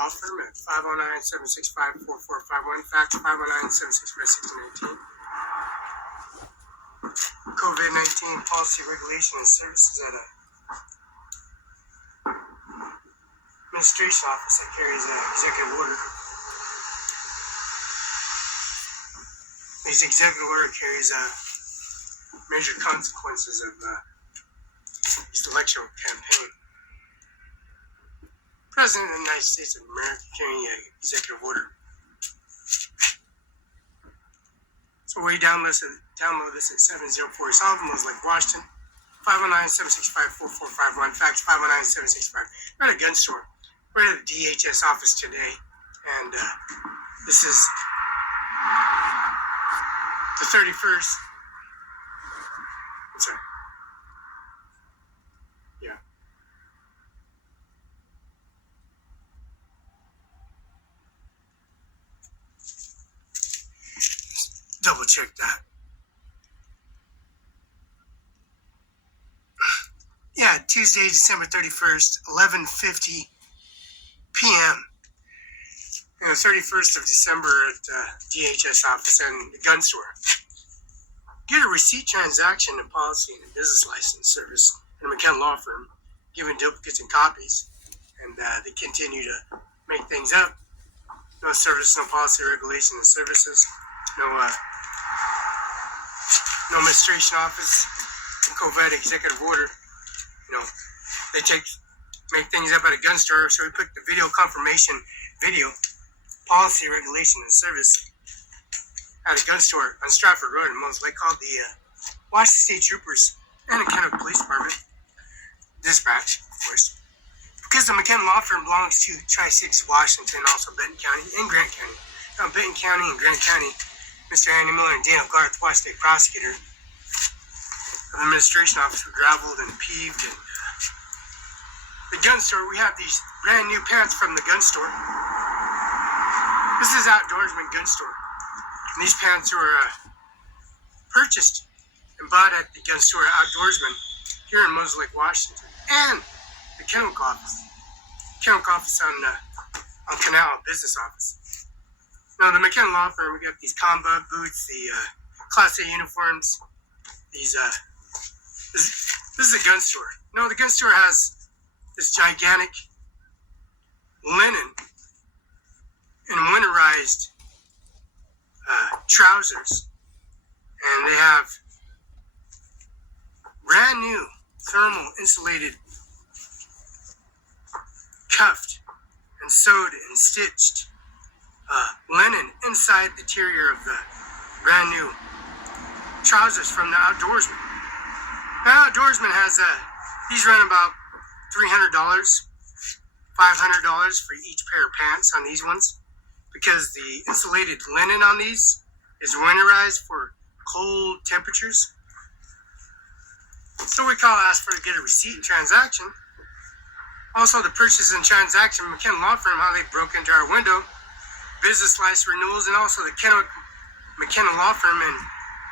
Law Firm at 509-765-4451, fax 509-765-1618. COVID-19 Policy Regulation and Services at a administration office that carries an executive order. This executive order carries major consequences of his electoral campaign. President of the United States of America carrying an executive order. So we download this at 704 Solve Lake, Washington. 509-765-4451, fax 509-765. We're at a gun store. We're at the DHS office today, and this is the 31st. I'm sorry. Yeah. Double check that. Yeah, Tuesday, December 31st, 11:50 p.m. And the 31st of December at DHS office and the gun store. Get a receipt, transaction, and policy and a business license service at a McKenna law firm, giving duplicates and copies. And they continue to make things up. No service, no policy, regulation, and services. No administration office, no COVID executive order. You know, they make things up at a gun store, so we put the video confirmation policy, regulation, and service at a gun store on Stratford Road in Moses Lake called the Washington State Troopers and the Kennewick Police Department dispatch, of course. Because the McKenna Law Firm belongs to Tri-Cities, Washington, also Benton County and Grant County. Now, Benton County and Grant County, Mr. Andy Miller and Daniel Garth, Washington State Prosecutor, the administration office were graveled and peeved. And the gun store, we have these brand new pants from the gun store. This is Outdoorsman Gun Store. And these pants were purchased and bought at the gun store Outdoorsman here in Moses Lake, Washington. And the Kennewick office. Kennewick office on Canal Business Office. Now, the McKenna Law Firm, we got these combat boots, the Class A uniforms, these, this is a gun store. No, the gun store has this gigantic linen and winterized trousers, and they have brand new thermal insulated, cuffed and sewed and stitched linen inside the interior of the brand new trousers from the Outdoorsman. Now, Outdoorsman has these run about $300, $500 for each pair of pants on these ones, because the insulated linen on these is winterized for cold temperatures. So we ask for to get a receipt and transaction. Also, the purchase and transaction, McKenna Law Firm, how they broke into our window, business license renewals, and also the Kennewick McKenna Law Firm and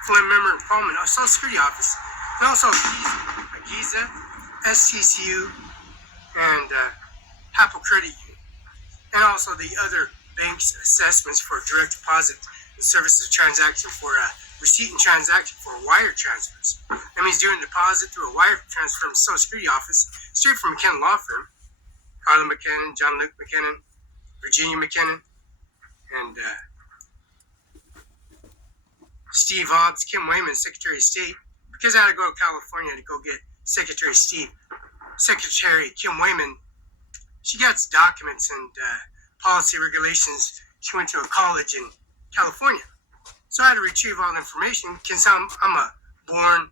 Flynn Member and Pullman, our Social Security office, and also Giza, STCU, and Apple Credit Union, and also the other bank's assessments for direct deposit and services transaction for receipt and transaction for wire transfers. That means doing a deposit through a wire transfer from the Social Security office straight from McKenna Law Firm. Carla McKinnon, John Luke McKinnon, Virginia McKinnon, and Steve Hobbs, Kim Wayman, Secretary of State. Because I had to go to California to go get Secretary Kim Wayman. She got documents and policy regulations. She went to a college in California. So I had to retrieve all the information because I'm a born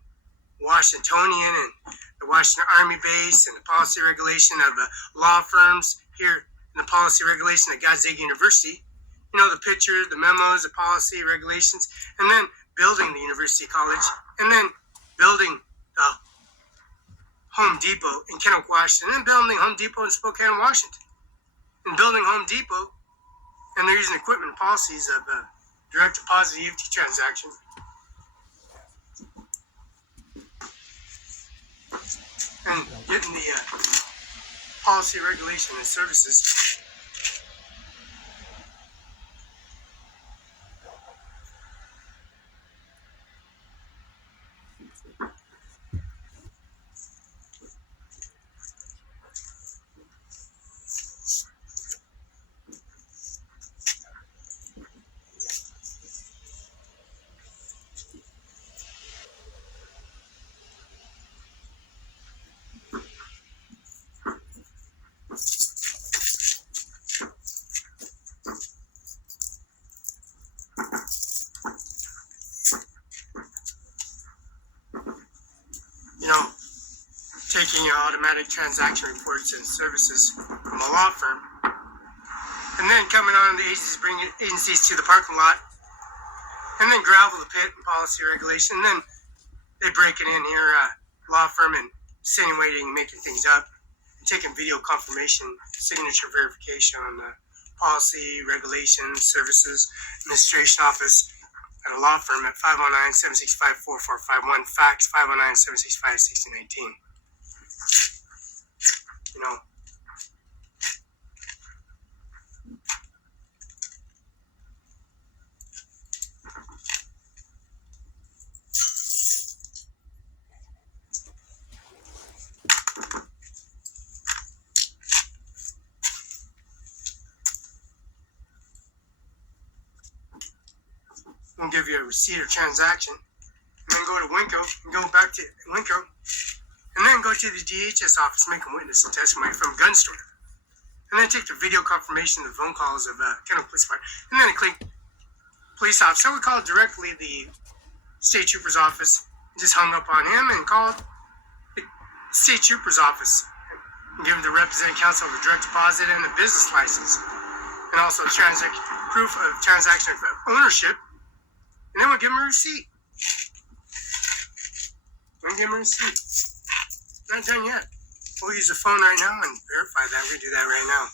Washingtonian, and the Washington Army base and the policy regulation of the law firms here and the policy regulation at Gonzaga University. You know, the pictures, the memos, the policy regulations, and then building the University College, and then building Home Depot in Kennewick, Washington, and building Home Depot in Spokane, Washington, and building Home Depot, and they're using equipment policies of direct deposit EFT transaction. And getting the policy regulation and services taking automatic transaction reports and services from a law firm, and then coming on the agencies, bringing agencies to the parking lot, and then gravel the pit and policy regulation, and then they break it in here, law firm, and insinuating, making things up, and taking video confirmation, signature verification on the policy, regulations, services, administration office at a law firm at 509-765-4451, fax 509-765-6019. You know, we'll give you a receipt or transaction, and then go to Winco, and go back to Winco, and then go to the DHS office, make a witness and testimony from a gun store, and then take the video confirmation of the phone calls of Kennel Police Department, and then click police officer. So we called directly the state trooper's office, and just hung up on him and called the state trooper's office, and give him the representative counsel of a direct deposit and a business license, and also proof of transaction of ownership. And then we'll give them a receipt. Not done yet. We'll use the phone right now and verify that. We're going to do that right now.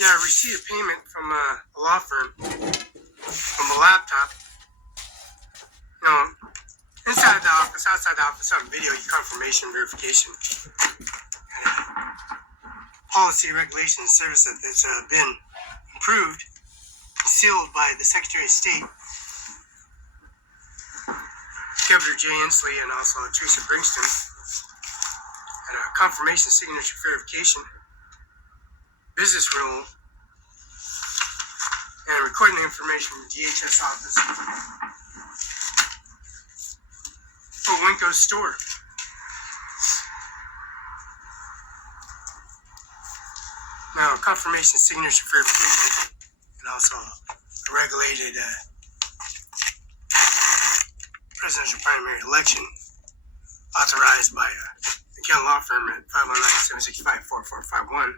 Yeah, I received a payment from a law firm from a laptop. You know, inside the office, outside the office, on video confirmation, verification, policy, regulation, service that's been approved, sealed by the Secretary of State, Governor Jay Inslee, and also Teresa Bringston, and a confirmation signature verification, business rule, and recording the information from the DHS office for Winco's store. Now, confirmation signature verification, and also a regulated presidential primary election authorized by the Kennel Law Firm at 509-765-4451.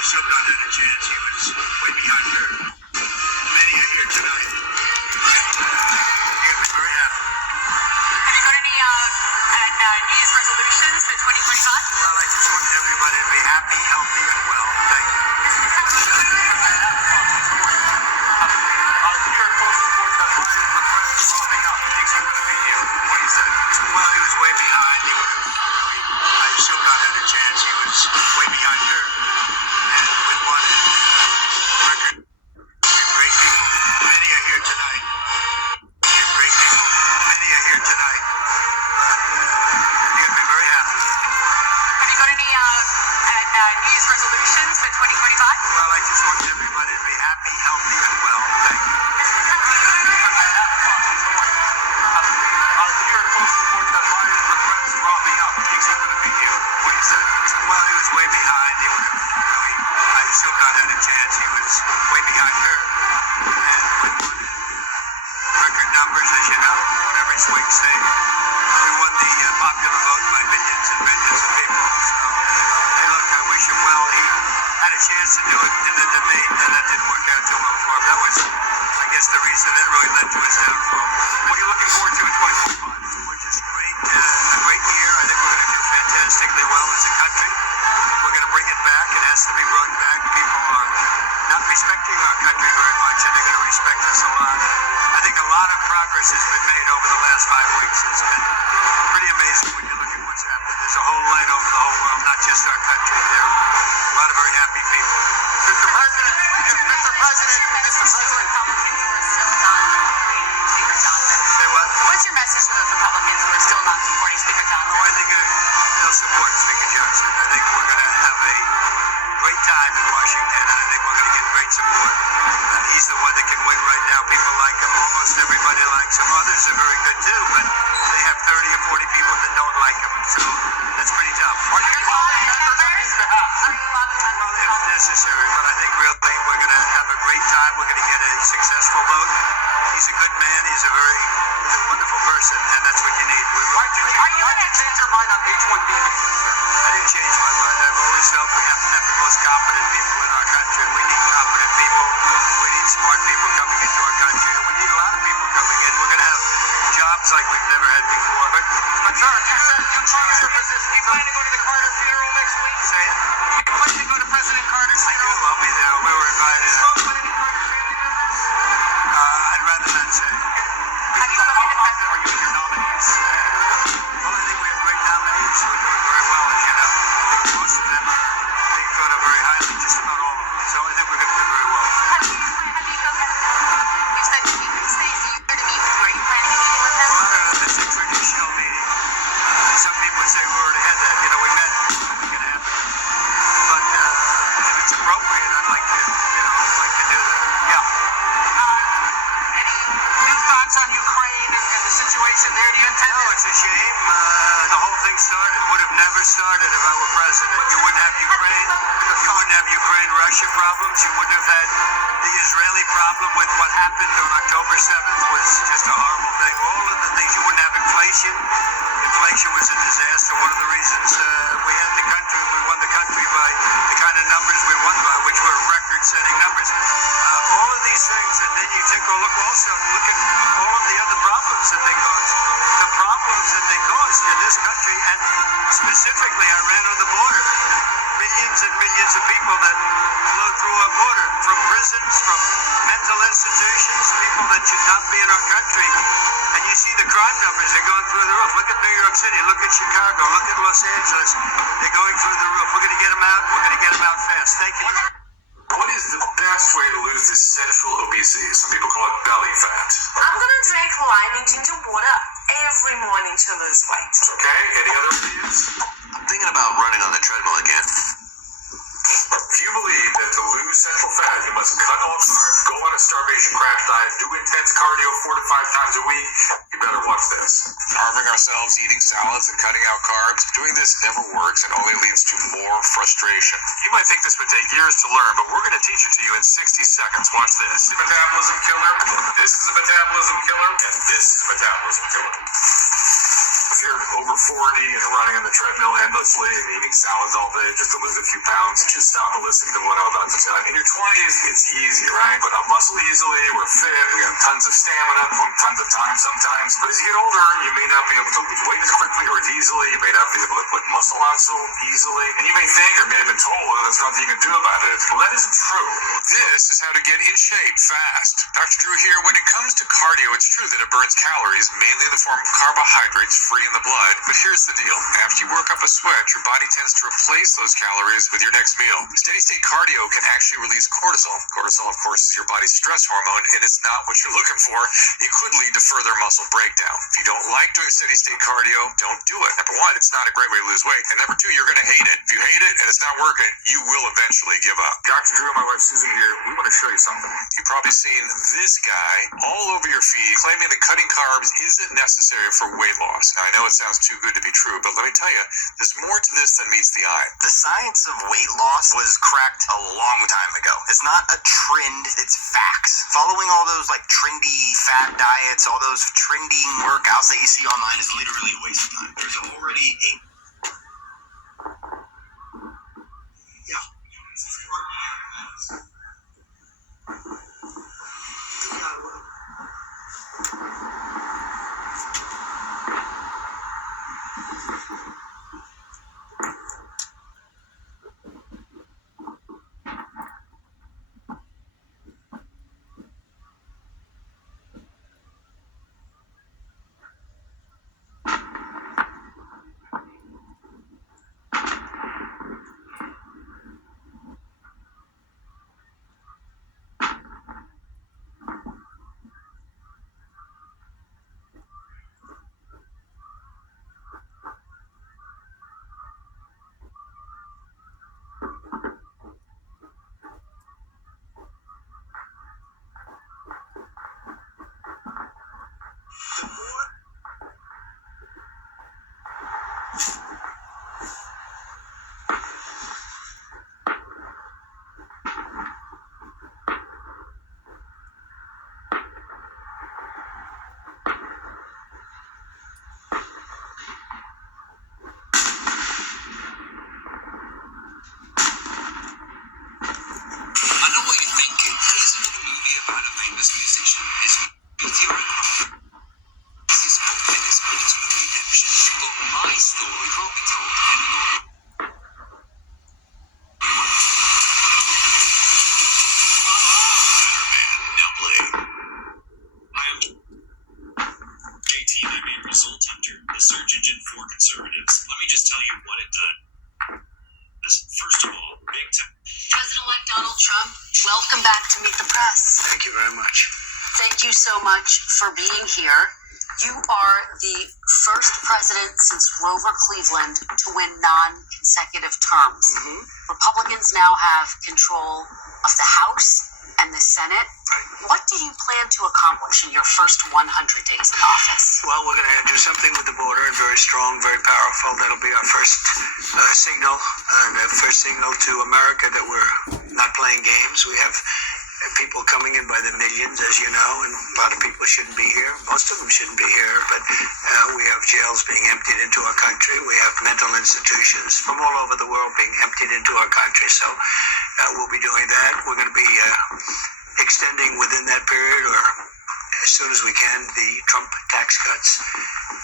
still not had a chance. He was way behind her. Many are here tonight. You'll be very happy. Have you got any New Year's resolutions for 2025? Well, I just want everybody to be happy, healthy, and well. Thank you. Well, he was way behind. He would have really, I still not had a chance. He was way behind her. And we wanted record. We're great people. Many are here tonight. We're great people. Many are here tonight. You'll be very happy. Have you got any New Year's resolutions for 2025? Well, I just want everybody to be happy, healthy, and well. Thank you. Well, he was way behind. He would have really, I still not had a chance. He was way behind her. And we wanted record numbers, as you know, in every swing state. We won the popular vote by millions and millions of people. So, hey, look, I wish him well. He had a chance to do it in the debate, and that didn't work out too well for him. That was, I guess, the reason that really led to his downfall. What are you looking forward to in 2025? Which is great, a great year. I think we're going to do fantastically well as a country. We're going to bring it back. It has to be brought back. People are not respecting our country very much, and they're going to respect us a lot. I think a lot of progress has been made over the last 5 weeks. It's been pretty amazing when you look at what's happened. There's a whole light over the whole world, not just our country. There are a lot of very happy people. Mr. President, Republicans who are still not supporting Speaker Johnson. Say what? What's your message to those Republicans who are still not supporting Speaker Johnson? Oh, I think they'll support Speaker Johnson. I think we're going to have a great time in Washington, and I think we're going to get great support. He's the one that can win right now. People like him. Almost everybody likes him. Others are very good too, but they have 30 or 40 people that don't like him. So that's pretty tough. Are you calling members on his behalf? Well, if necessary, but I think really we're going to have a great time. We're going to get a successful vote. He's a good man. He's a wonderful person, and that's what you need. Are you going to change your mind on H-1B? I didn't change my mind. I've always felt we have to have the most competent people in our country. We need competent people. We need smart people coming into our country. And we need a lot of people coming in. We're going to have jobs like we've never had before. But sir, you said you changed your position. You plan to go to the Carter funeral next week? Say it. You plan to go to President Carter's funeral? I do. I'll be there. We were invited. I'd rather not say. Have you spoken to President? Are you your nominees? Well, I think we have great nominees. We're doing very well, as you know. Most of them are being thought of very highly, just about all of them. So I think we're going to do very well. You said you say it's eager to meet with you. Are you planning to meet with them? Well, it's a traditional meeting. Some people say we already had that. You know, we met. Nothing can happen. But if it's appropriate, I'd like to do that. Yeah. Any new thoughts on Ukraine and the situation there? Do you intend No, it's a shame. The whole thing would have never started if I were president. You wouldn't have Ukraine. You wouldn't have Ukraine-Russia problems. You wouldn't have had the Israeli problem with what happened on October 7th was just a horrible thing. All of the things. You wouldn't have inflation. Inflation was a disaster. One of the reasons we had the country, we won the country by the kind of numbers we won by, which were record-setting numbers. All of these things, and then you take a look also, look at all of the other problems that they caused. The problems that they caused in this country, and specifically Iran on the border. Millions and millions of people that flow through our border, from prisons, from mental institutions, people that should not be in our country. And you see the crime numbers, they're going through the roof. Look at New York City, look at Chicago, look at Los Angeles. They're going through the roof. We're going to get them out. We're going to get them out fast. Thank you. What is the best way to lose this central obesity? Some people call it belly fat. I'm going to drink lime and ginger water every morning to lose weight. Okay, any other ideas? I'm thinking about running on the treadmill again. If you believe that to lose central fat, you must cut all carbs, go on a starvation crash diet, do intense cardio 4 to 5 times a week, you better watch this. Starving ourselves, eating salads, and cutting out carbs, doing this never works and only leads to more frustration. You might think this would take years to learn, but we're going to teach it to you in 60 seconds. Watch this. The metabolism killer, this is a metabolism killer, and this is a metabolism killer. if you're over 40 and running on the treadmill endlessly and eating salads all day just to lose a few pounds, just stop and listen to what I'm about to tell you. In your 20s, it's easy, right? Put on muscle easily, we're fit, we have tons of stamina, tons of time sometimes. But as you get older, you may not be able to lose weight as quickly or as easily. You may not be able to put muscle on so easily. And you may think or may have been told that there's nothing you can do about it. Well, that isn't true. This is how to get in shape fast. Dr. Drew here. When it comes to cardio, it's true that it burns calories, mainly in the form of carbohydrates free in the blood. But here's the deal. After you work up a sweat, your body tends to replace those calories with your next meal. Steady-state cardio can actually release cortisol. Cortisol, of course, is your body's stress hormone, and it's not what you're looking for. It could lead to further muscle breakdown. If you don't like doing steady-state cardio, don't do it. Number one, it's not a great way to lose weight. And number two, you're going to hate it. If you hate it and it's not working, you will eventually give up. Dr. Drew and my wife Susan here, we want to show you something. You've probably seen this guy all over your feed claiming that cutting carbs isn't necessary for weight loss. Now, I know it sounds too good to be true, but let me tell you, there's more to this than meets the eye. The science of weight loss was cracked a long time ago. It's not a trend, it's facts. Following all those like trendy fad diets, all those trending workouts that you see online is literally a waste of time. There's already a search engine for conservatives. Let me just tell you what it does. First of all, big time. President-elect Donald Trump, welcome back to Meet the Press. Thank you very much. Thank you so much for being here. You are the first president since Grover Cleveland to win non-consecutive terms. Republicans now have control of the House and the Senate. What do you plan to accomplish in your first 100 days in office? Well, we're going to do something with the border, very strong, very powerful. That'll be our first signal, and a first signal to America that we're not playing games. We have people coming in by the millions, as you know, and a lot of people shouldn't be here. Most of them shouldn't be here, but we have jails being emptied into our country. We have mental institutions from all over the world being emptied into our country. So we'll be doing that. We're going to be extending within that period, or as soon as we can, the Trump tax cuts,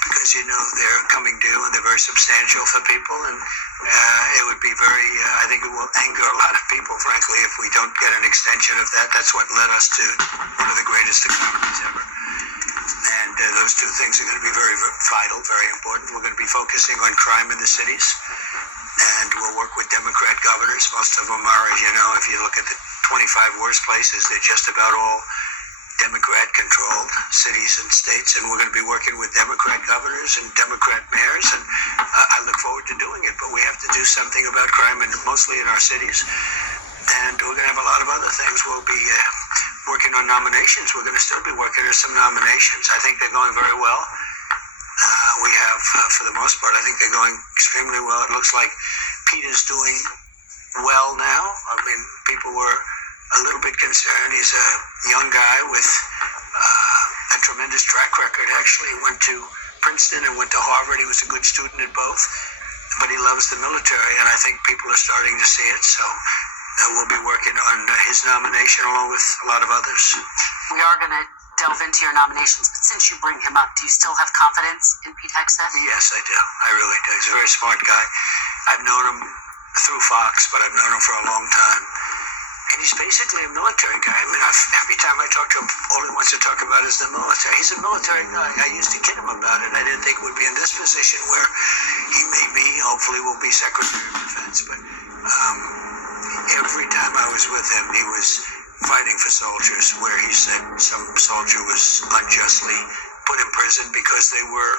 because you know they're coming due and they're very substantial for people, and it would be very, I think it will anger a lot of people, frankly, if we don't get an extension of that. That's what led us to one of the greatest economies ever. And those two things are going to be very vital, very important. We're going to be focusing on crime in the cities, and we'll work with Democrat governors. Most of them are, as you know, if you look at the 25 worst places, they're just about all Democrat-controlled cities and states, and we're going to be working with Democrat governors and Democrat mayors, and I look forward to doing it. But we have to do something about crime, and mostly in our cities. And we're going to have a lot of other things. We'll be working on nominations. We're going to still be working on some nominations. I think they're going very well. We have, for the most part, I think they're going extremely well. It looks like Peter's doing well now. I mean, people were a little bit concerned. He's a young guy with a tremendous track record. Actually went to Princeton and went to Harvard. He was a good student at both, but he loves the military, and I think people are starting to see it. So we'll be working on his nomination along with a lot of others. We are going to delve into your nominations, but since you bring him up, do you still have confidence in Pete Hegseth? Yes, I do. I really do. He's a very smart guy. I've known him through Fox, but I've known him for a long time. And he's basically a military guy. I mean, every time I talk to him, all he wants to talk about is the military. He's a military guy. I used to kid him about it. I didn't think he would be in this position where he may be, hopefully will be Secretary of Defense. But every time I was with him, he was fighting for soldiers, where he said some soldier was unjustly put in prison because they were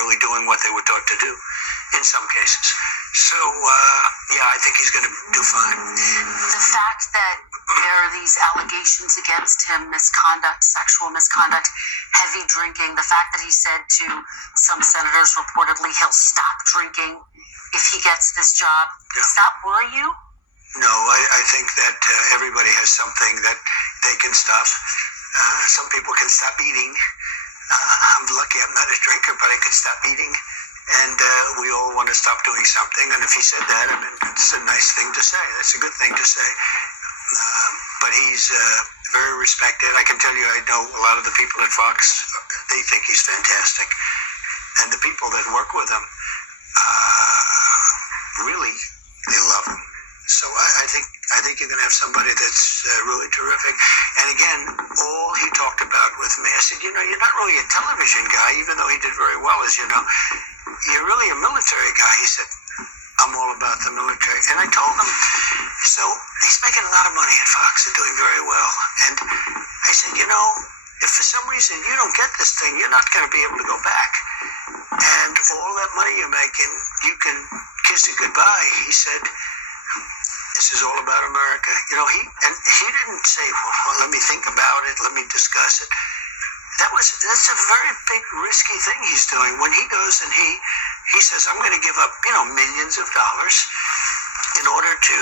really doing what they were taught to do in some cases. So, I think he's going to do fine. The fact that there are these allegations against him, misconduct, sexual misconduct, heavy drinking, the fact that he said to some senators reportedly he'll stop drinking if he gets this job, does that worry you? No, I think that everybody has something that they can stop. Some people can stop eating. I'm lucky I'm not a drinker, but I could stop eating. And we all want to stop doing something. And if he said that, I mean, it's a nice thing to say. That's a good thing to say. But he's very respected. I can tell you, I know a lot of the people at Fox, they think he's fantastic. And the people that work with him, really, they love him. So I think you're going to have somebody that's really terrific. And again, all he talked about with me, I said, you're not really a television guy, even though he did very well, as you know. You're really a military guy. He said, I'm all about the military. And I told him, so he's making a lot of money at Fox and doing very well. And I said, if for some reason you don't get this thing, you're not going to be able to go back. And all that money you're making, you can kiss it goodbye. He said, this is all about America. He didn't say, well, let me think about it, let me discuss it. That's a very big, risky thing he's doing. When he goes and he says, I'm going to give up, millions of dollars in order to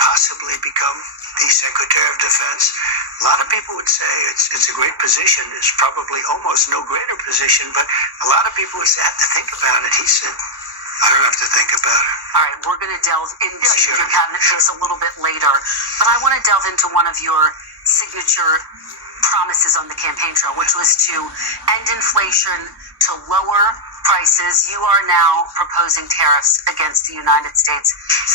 possibly become the Secretary of Defense. A lot of people would say it's a great position. It's probably almost no greater position, but a lot of people would say, I have to think about it. He said, I don't have to think about it. All right, we're going to delve into your cabinet case a little bit later, but I want to delve into one of your signature promises on the campaign trail, which was to end inflation, to lower prices. You are now proposing tariffs against the United States'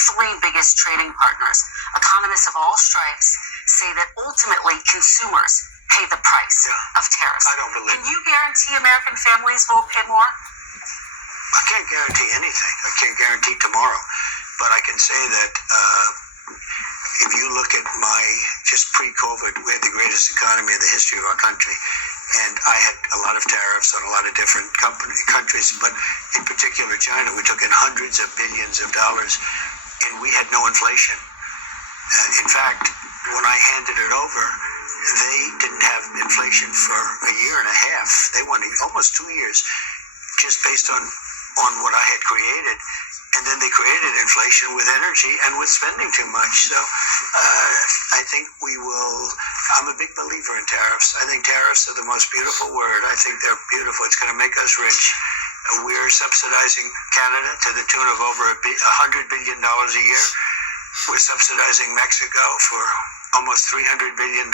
three biggest trading partners. Economists of all stripes say that ultimately consumers pay the price of tariffs. I don't believe Can you guarantee American families will pay more? I can't guarantee anything. I can't guarantee tomorrow. But I can say that if you look at just pre-COVID, we had the greatest economy in the history of our country. And I had a lot of tariffs on a lot of different countries, but in particular China. We took in hundreds of billions of dollars, and we had no inflation. In fact, when I handed it over, they didn't have inflation for a year and a half. They went almost 2 years, just based on what I had created. And then they created inflation with energy and with spending too much. So I think I'm a big believer in tariffs. I think tariffs are the most beautiful word. I think they're beautiful. It's going to make us rich. We're subsidizing Canada to the tune of over $100 billion a year. We're subsidizing Mexico for almost $300 billion.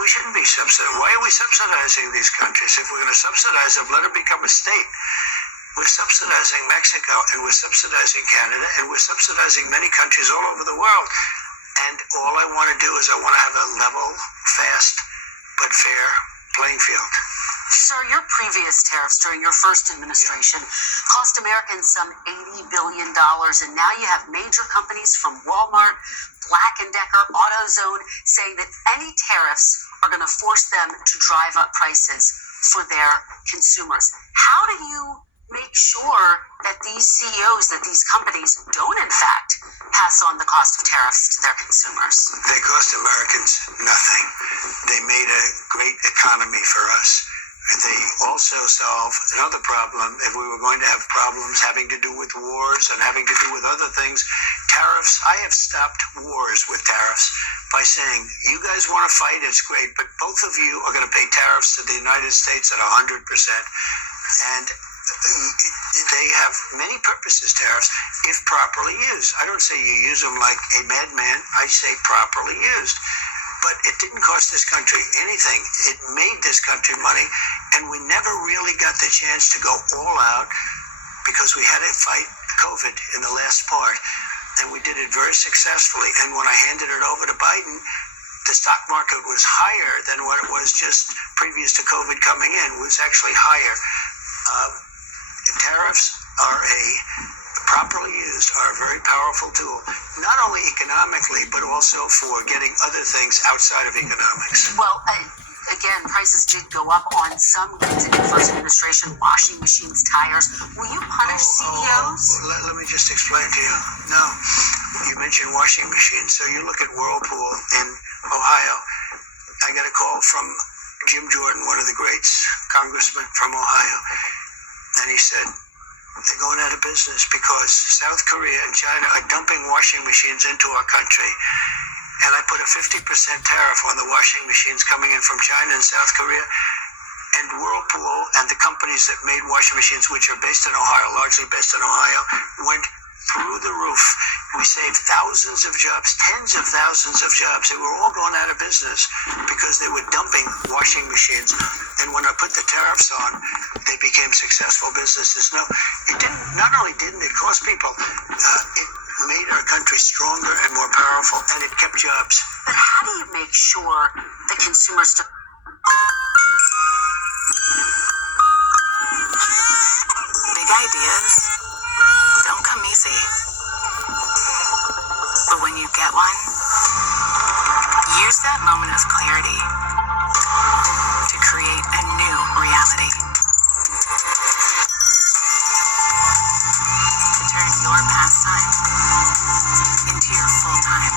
We shouldn't be subsidizing. Why are we subsidizing these countries? If we're going to subsidize them, let them become a state. We're subsidizing Mexico, and we're subsidizing Canada, and we're subsidizing many countries all over the world. And all I want to do is I want to have a level, fast, but fair playing field. Sir, your previous tariffs during your first administration cost Americans some $80 billion, and now you have major companies from Walmart, Black & Decker, AutoZone saying that any tariffs are going to force them to drive up prices for their consumers. How do you make sure that these CEOs, that these companies don't in fact pass on the cost of tariffs to their consumers? They cost Americans nothing. They made a great economy for us. they also solve another problem. If we were going to have problems having to do with wars and having to do with other things, tariffs, I have stopped wars with tariffs by saying, you guys want to fight, it's great, but both of you are going to pay tariffs to the United States at 100%. And they have many purposes, tariffs, if properly used. I don't say you use them like a madman. I say properly used. But it didn't cost this country anything. It made this country money, and we never really got the chance to go all out because we had to fight COVID in the last part, and we did it very successfully. And when I handed it over to Biden, the stock market was higher than what it was just previous to COVID coming in. It was actually higher. Tariffs are properly used, are a very powerful tool, not only economically, but also for getting other things outside of economics. Well, again, prices did go up on some goods in the first administration, washing machines, tires. Will you punish CEOs? Let me just explain to you. No, you mentioned washing machines. So you look at Whirlpool in Ohio. I got a call from Jim Jordan, one of the greats, congressman from Ohio, and he said, they're going out of business because South Korea and China are dumping washing machines into our country. And I put a 50% tariff on the washing machines coming in from China and South Korea. And Whirlpool and the companies that made washing machines, which are based in Ohio, largely based in Ohio, went through the roof. We saved thousands of jobs, tens of thousands of jobs. They were all going out of business because they were dumping washing machines. And when I put the tariffs on, they became successful businesses. No, it didn't. Not only didn't it cost people, it made our country stronger and more powerful, and it kept jobs. But how do you make sure the consumers don't? Big ideas don't come easy. But when you get one, use that moment of clarity to create a new reality. To turn your pastime into your full time.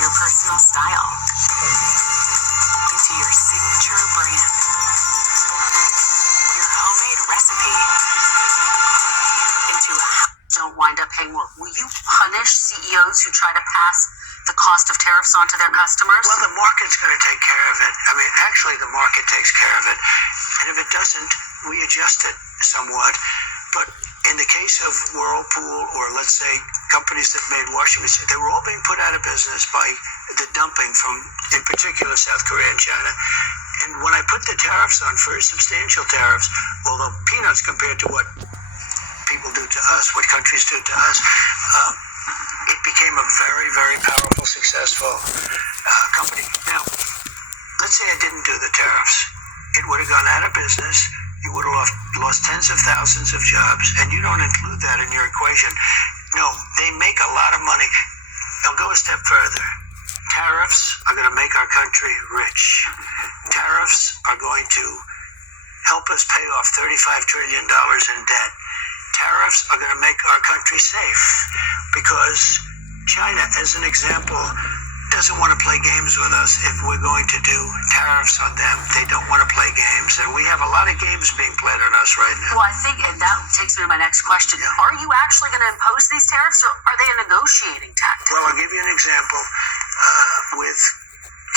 Your personal style into your signature brand. Your homemade recipe into a Don't wind up paying more. Will you punish CEOs who try to pass the cost of tariffs on to their customers? Well, the market's going to take care of it. I mean, actually, the market takes care of it. And if it doesn't, we adjust it somewhat. But in the case of Whirlpool, or let's say companies that made washing machines, they were all being put out of business by the dumping from, in particular, South Korea and China. And when I put the tariffs on, very substantial tariffs, although peanuts compared to what people do to us, what countries do to us, it became a very, very powerful, successful company. Now, let's say I didn't do the tariffs. It would have gone out of business. You would have lost tens of thousands of jobs, and you don't include that in your equation. No, they make a lot of money. I'll go a step further. Tariffs are going to make our country rich. Tariffs are going to help us pay off $35 trillion in debt. Tariffs are going to make our country safe because China, as an example, doesn't want to play games with us if we're going to do tariffs on them. They don't want to play games, and we have a lot of games being played on us right now. Well, I think, and that takes me to my next question. Yeah. Are you actually going to impose these tariffs, or are they a negotiating tactic? Well, I'll give you an example. With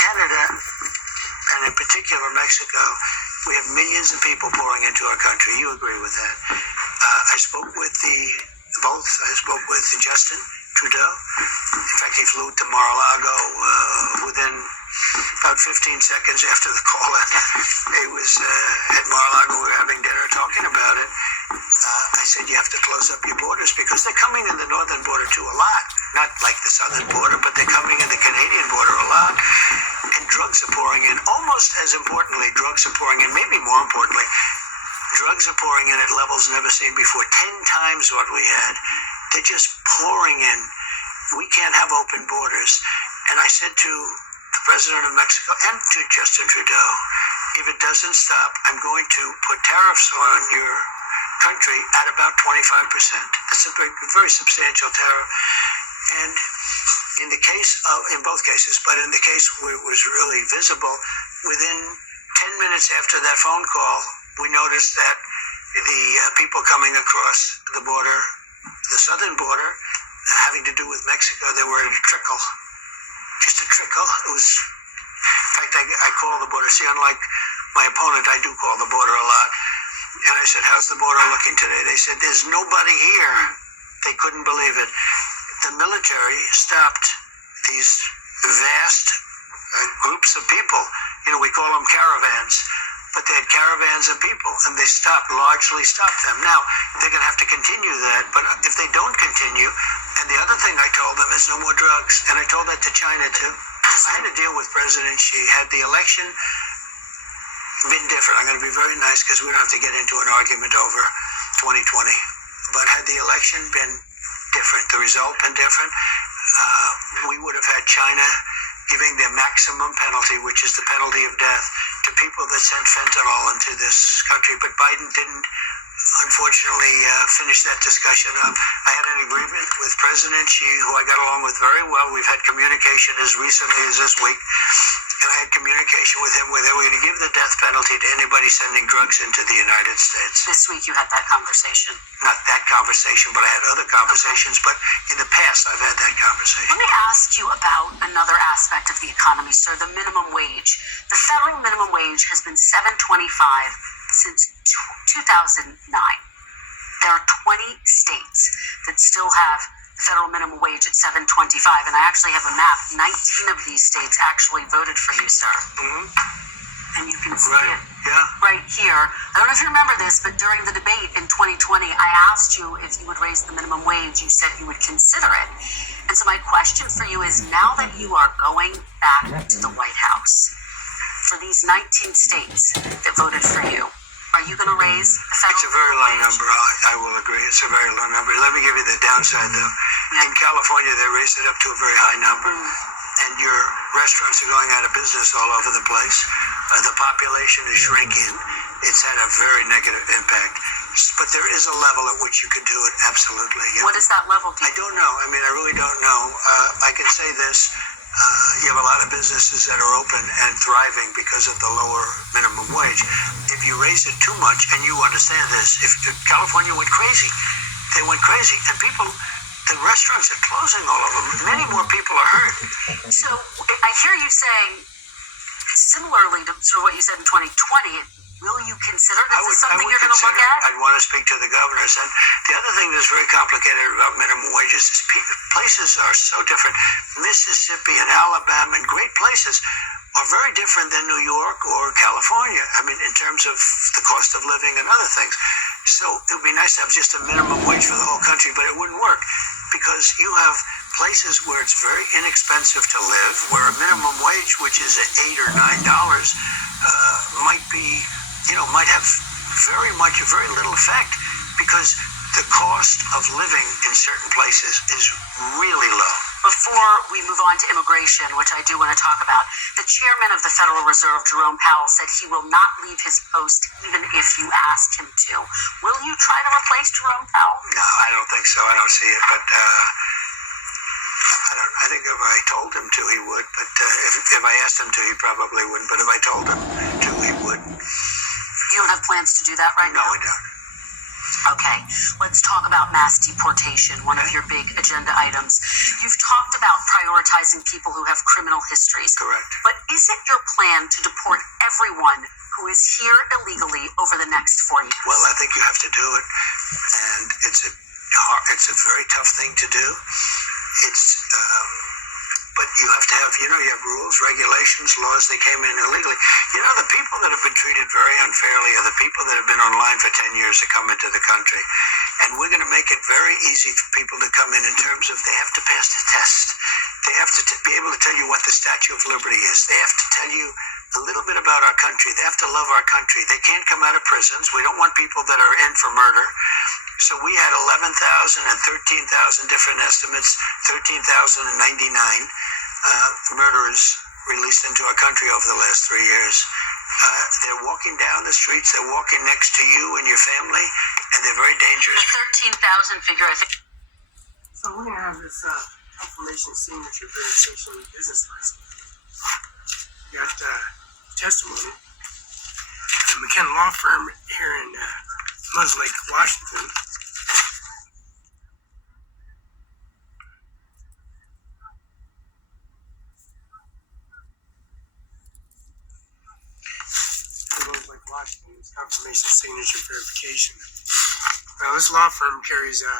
Canada, and in particular Mexico, we have millions of people pouring into our country. You agree with that? I spoke with both. I spoke with Justin Trudeau. In fact, he flew to Mar-a-Lago within about 15 seconds after the call. He was at Mar-a-Lago. We were having dinner talking about it. I said, you have to close up your borders because they're coming in the northern border too a lot. Not like the southern border, but they're coming in the Canadian border a lot. And drugs are pouring in. Almost as importantly, drugs are pouring in. Maybe more importantly, drugs are pouring in at levels never seen before. 10 times what we had. They're just pouring in. We can't have open borders. And I said to the president of Mexico and to Justin Trudeau, if it doesn't stop, I'm going to put tariffs on your country at about 25%. That's a very substantial tariff. And in the case of, in both cases, but in the case where it was really visible, within 10 minutes after that phone call, we noticed that the people coming across the border, the southern border, having to do with Mexico, they were at a trickle. Just a trickle. It was, in fact, I call the border. See, unlike my opponent, I do call the border a lot. And I said, how's the border looking today? They said, there's nobody here. They couldn't believe it. The military stopped these vast groups of people. You know, we call them caravans. But they had caravans of people, and they largely stopped them. Now, they're going to have to continue that, but if they don't continue, and the other thing I told them is no more drugs, and I told that to China too. I had to deal with President Xi. Had the election been different, I'm going to be very nice because we don't have to get into an argument over 2020, but had the election been different, the result been different, we would have had China giving the maximum penalty, which is the penalty of death, to people that sent fentanyl into this country. But Biden didn't, unfortunately, finish that discussion. I had an agreement with President Xi, who I got along with very well. We've had communication as recently as this week. And I had communication with him where they were going to give the death penalty to anybody sending drugs into the United States. This week you had that conversation. Not that conversation, but I had other conversations. But in the past, I've had that conversation. Let me ask you about another aspect of the economy, sir, the minimum wage. The federal minimum wage has been $7.25 since 2009. There are 20 states that still have federal minimum wage at $7.25, and I actually have a map. 19 of these states actually voted for you, sir. Mm-hmm. And you can see it right here. I don't know if you remember this, but during the debate in 2020, I asked you if you would raise the minimum wage. You said you would consider it. And so my question for you is, now that you are going back to the White House, for these 19 states that voted for you, are you going to raise the federal It's a very low wage? number. I will agree. It's a very low number. Let me give you the downside, though. In California, they raised it up to a very high number, and your restaurants are going out of business all over the place. The population is shrinking. It's had a very negative impact. But there is a level at which you can do it, absolutely. What is that level? I don't know. I mean, I really don't know. I can say this. You have a lot of businesses that are open and thriving because of the lower minimum wage. If you raise it too much, and you understand this, if California went crazy, they went crazy, and the restaurants are closing all of them. Many more people are hurt. So I hear you saying, similarly to sort of what you said in 2020, will you consider this something you're going to look at? I'd want to speak to the governors. And the other thing that's very complicated about minimum wages is places are so different. Mississippi and Alabama and great places are very different than New York or California. I mean, in terms of the cost of living and other things. So it would be nice to have just a minimum wage for the whole country, but it wouldn't work because you have places where it's very inexpensive to live, where a minimum wage, which is at $8 or $9, might have very little effect because the cost of living in certain places is really low. Before we move on to immigration, which I do want to talk about, the chairman of the Federal Reserve, Jerome Powell, said he will not leave his post even if you ask him to. Will you try to replace Jerome Powell? No, I don't think so. I don't see it. But I think if I told him to, he would. But if I asked him to, he probably wouldn't. But if I told him to, he would. You don't have plans to do that right now? No, I don't. Okay, let's talk about mass deportation, one of your big agenda items. You've talked about prioritizing people who have criminal histories. Correct. But is it your plan to deport everyone who is here illegally over the next 4 years? Well, I think you have to do it, and it's a very tough thing to do. But you have to have, you have rules, regulations, laws that came in illegally. The people that have been treated very unfairly are the people that have been online for 10 years to come into the country. And we're going to make it very easy for people to come in terms of they have to pass the test. They have to be able to tell you what the Statue of Liberty is. They have to tell you a little bit about our country. They have to love our country. They can't come out of prisons. We don't want people that are in for murder. So we had 11,000 and 13,000 different estimates, 13,099 murderers released into our country over the last 3 years. They're walking down the streets. They're walking next to you and your family, and they're very dangerous. The 13,000 figure, I think. So we're going to have this confirmation signature verification business license. You got testimony. McKenna Law Firm here in Mudds Lake, Washington. Mudds Lake, Washington is confirmation signature verification. Now, this law firm carries a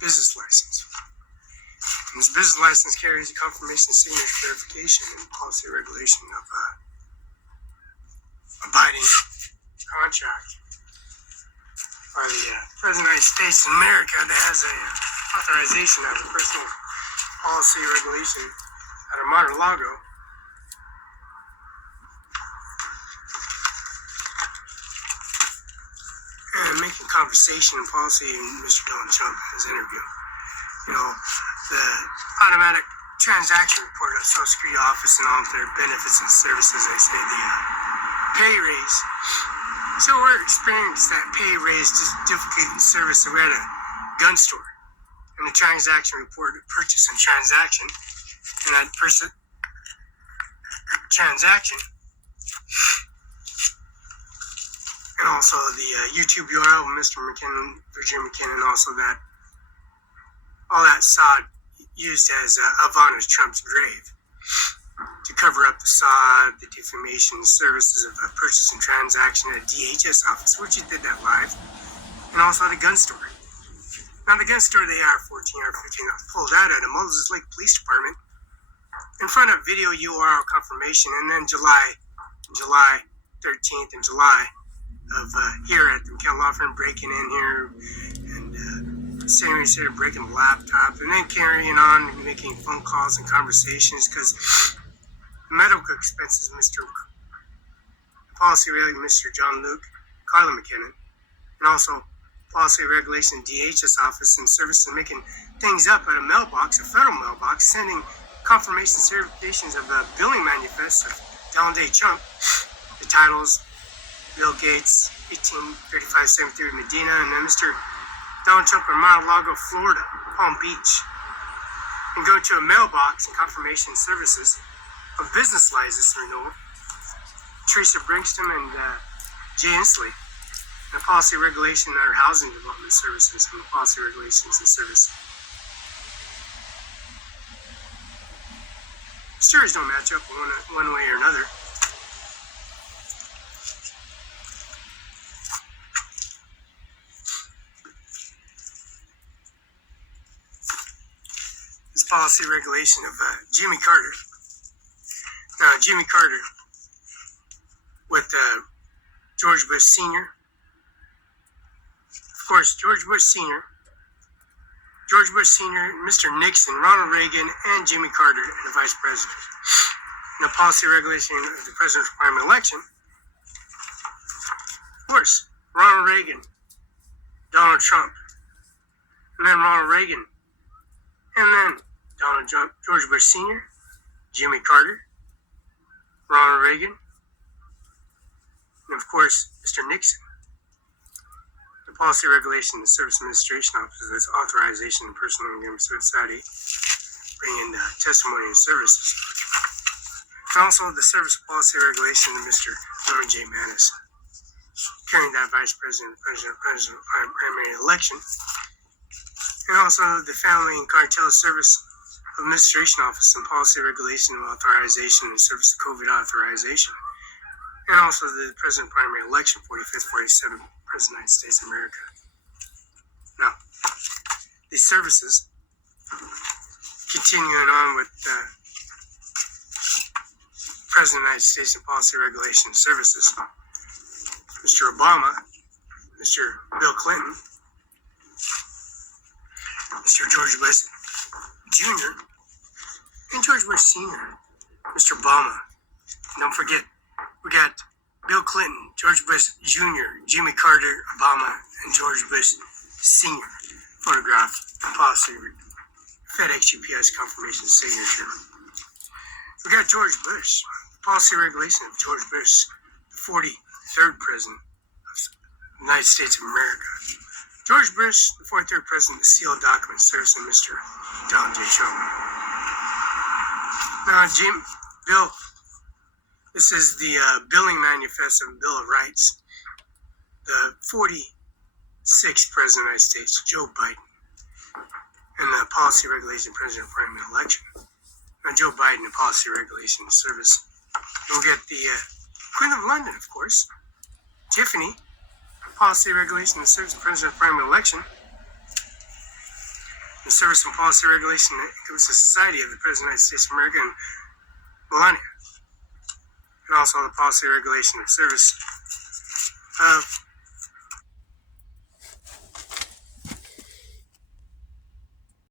business license. And this business license carries a confirmation signature verification and policy regulation of abiding contract by the President of the United States of America that has a authorization of a personal policy regulation out of Mar-a-Lago. And making conversation and policy in Mr. Donald Trump in his interview. You know, the automatic transaction report of Social Security Office and all of their benefits and services, they say the pay raise. So we're experiencing that pay raise difficult in service. So we're at a gun store, and the transaction report of purchase and transaction, and that transaction, and also the YouTube URL of Mr. McKinnon, Virginia McKinnon, also that all that sod used as Ivanka Trump's grave to cover up the sod, the defamation services of a purchase and transaction at a DHS office, which he did that live, and also at a gun store. Now, the gun store, the AR-14, AR-15, pulled out at a Moses Lake Police Department in front of video URL confirmation, and then July 13th and July of here at the McKenna Law Firm, breaking in here and serious here, breaking the laptop, and then carrying on and making phone calls and conversations because medical expenses, Mr. Policy Regulator, Mr. John Luke, Carla McKinnon, and also Policy Regulation DHS Office and Services, making things up at a mailbox, a federal mailbox, sending confirmation certifications of the billing manifest of Donald J. Trump, the titles, Bill Gates, 1835-73 Medina, and then Mr. Donald Trump in Mar-a-Lago, Florida, Palm Beach, and go to a mailbox and confirmation services of business license renewal, Teresa Brinkston and Jay Inslee, and the policy regulation of our housing development services and the policy regulations and services. Stories don't match up one way or another. This policy regulation of Jimmy Carter. Now, Jimmy Carter with George Bush Sr. Of course, George Bush Sr., Mr. Nixon, Ronald Reagan, and Jimmy Carter, and the Vice President. And the policy regulation of the President's primary election. Of course, Ronald Reagan, Donald Trump, and then Ronald Reagan, and then Donald Trump, George Bush Sr., Jimmy Carter, Ronald Reagan, and of course, Mr. Nixon. The Policy Regulation and Service Administration Office's authorization and personal agreement society bring in testimony and services. And also the Service Policy Regulation of Mr. Norman J. Manis, carrying that Vice President primary election. And also the Family and Cartel Service Administration Office and Policy Regulation of Authorization and Service of COVID Authorization. And also the President Primary Election, 45th, 47th President of the United States of America. Now, these services, continuing on with President of the United States and Policy Regulation Services, Mr. Obama, Mr. Bill Clinton, Mr. George Bush Jr., and George Bush Sr., Mr. Obama. Don't forget, we got Bill Clinton, George Bush Jr., Jimmy Carter, Obama, and George Bush Sr. photograph policy FedEx UPS confirmation signature. We got George Bush, policy regulation of George Bush, the 43rd President of the United States of America. George Bush, the 43rd President, the sealed document serves to Mr. Donald J. Trump. Now, Bill This is the Billing Manifesto and Bill of Rights. The 46th President of the United States, Joe Biden, and the Policy Regulation President of Primary Election. Now, Joe Biden, the Policy Regulation Service. We'll get the Queen of London, of course. Tiffany, Policy Regulation and Service President of Primary Election. The Service and Policy Regulation the Society of the President of the United States of America, and Melania. And also the Policy Regulation of Service of